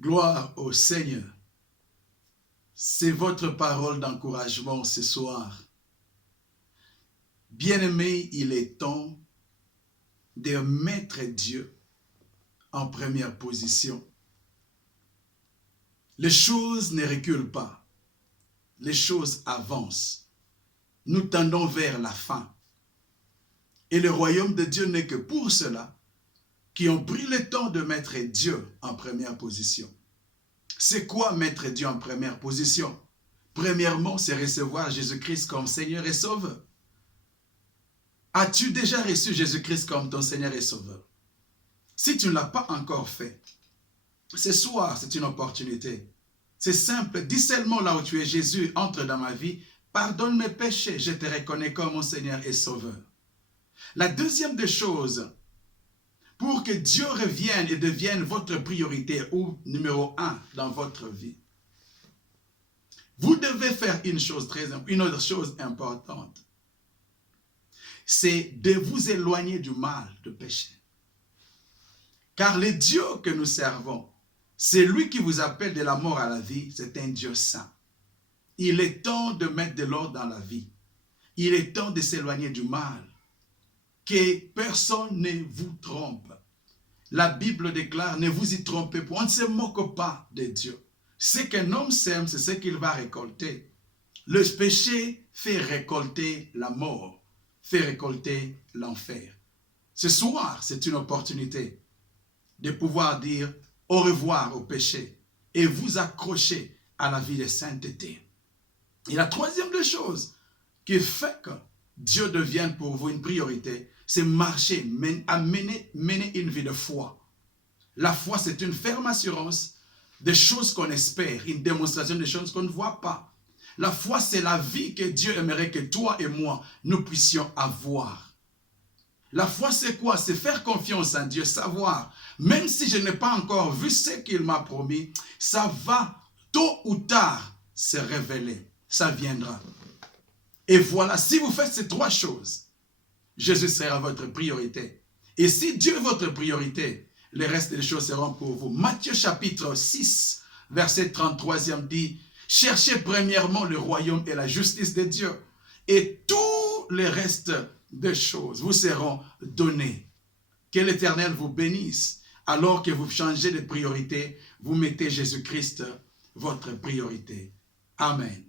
Gloire au Seigneur. C'est votre parole d'encouragement ce soir. Bien-aimé, il est temps de mettre Dieu en première position. Les choses ne reculent pas. Les choses avancent. Nous tendons vers la fin. Et le royaume de Dieu n'est que pour ceux-là qui ont pris le temps de mettre Dieu en première position. C'est quoi mettre Dieu en première position? Premièrement, c'est recevoir Jésus-Christ comme Seigneur et Sauveur. As-tu déjà reçu Jésus-Christ comme ton Seigneur et Sauveur? Si tu ne l'as pas encore fait, ce soir, c'est une opportunité. C'est simple, dis seulement là où tu es, Jésus, entre dans ma vie, pardonne mes péchés, je te reconnais comme mon Seigneur et Sauveur. La deuxième des choses, pour que Dieu revienne et devienne votre priorité ou numéro 1 dans votre vie, vous devez faire une autre chose importante. C'est de vous éloigner du mal, du péché. Car le Dieu que nous servons, c'est lui qui vous appelle de la mort à la vie, c'est un Dieu saint. Il est temps de mettre de l'ordre dans la vie. Il est temps de s'éloigner du mal. Que personne ne vous trompe. La Bible déclare, ne vous y trompez pas, on ne se moque pas de Dieu. Ce qu'un homme sème, c'est ce qu'il va récolter. Le péché fait récolter la mort, fait récolter l'enfer. Ce soir, c'est une opportunité de pouvoir dire au revoir au péché et vous accrocher à la vie de sainteté. Et la troisième des choses qui fait que Dieu devienne pour vous une priorité, c'est marcher, mener une vie de foi. La foi, c'est une ferme assurance des choses qu'on espère, une démonstration des choses qu'on ne voit pas. La foi, c'est la vie que Dieu aimerait que toi et moi, nous puissions avoir. La foi, c'est quoi? C'est faire confiance en Dieu, savoir, même si je n'ai pas encore vu ce qu'il m'a promis, ça va tôt ou tard se révéler, ça viendra. Et voilà, si vous faites ces trois choses, Jésus sera votre priorité. Et si Dieu est votre priorité, le reste des choses seront pour vous. Matthieu chapitre 6, verset 33e dit, « Cherchez premièrement le royaume et la justice de Dieu, et tout le reste des choses vous seront données. » Que l'Éternel vous bénisse. Alors que vous changez de priorité, vous mettez Jésus-Christ votre priorité. Amen.